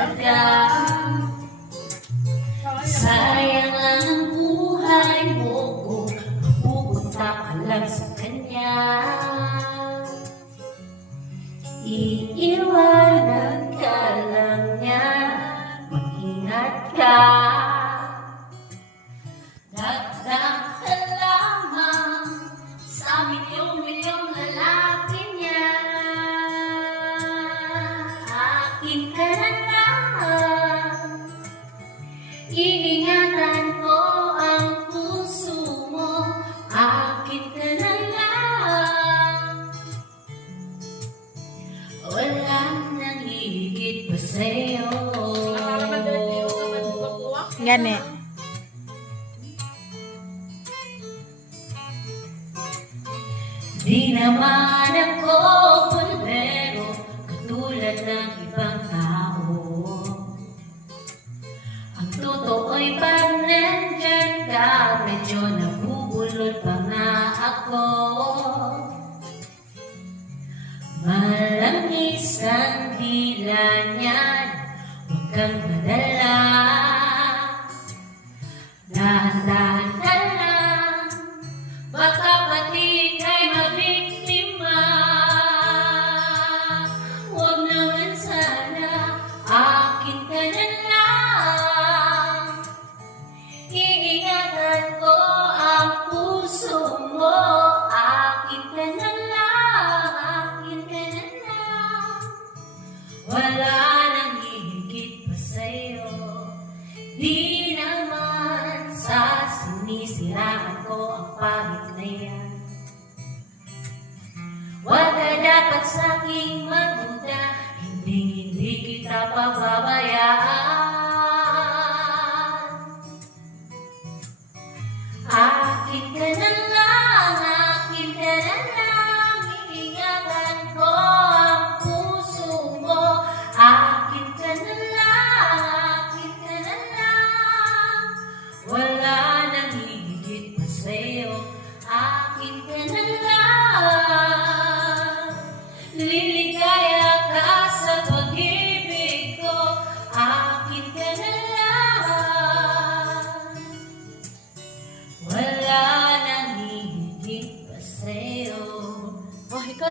talaga. Sayang lang ang buhay mo kung pupunta ka lang sa kanya. Iiwanan ka lang niya, mag-ingat ka. Dagdag ka lamang sa milyong-milyong lalaki niya. Akin ka na lang, iingatan ko ang puso mo. Akin ka na lang, walang nanghihigit pa sa'yo. Gani. Di naman ako pulbero katulad ng ibang tao. Ang totoo'y pag nandyan ka, medyo nabubulol pa nga ako. Malangis ang dila niyan, huwag kang madala. Dahan-dahan ka lang, baka pati ika'y mabiktima. Huwag naman sana, akin ka na lang. Iingatan ko ang puso mo. Akin ka na lang, akin ka na lang. Wala nang hihigit pa sa'yo. Di naman sa sinisiraan ko ang pangit na yan. Huwag ka dapat sa'king magduda, hindi kita pababayaan. Akin ka na lang, akin ka na lang. Iingatan ko ang puso mo. Akin ka na lang, akin ka na lang. Wala nang hihigit pa sa'yo. Akin ka na lang.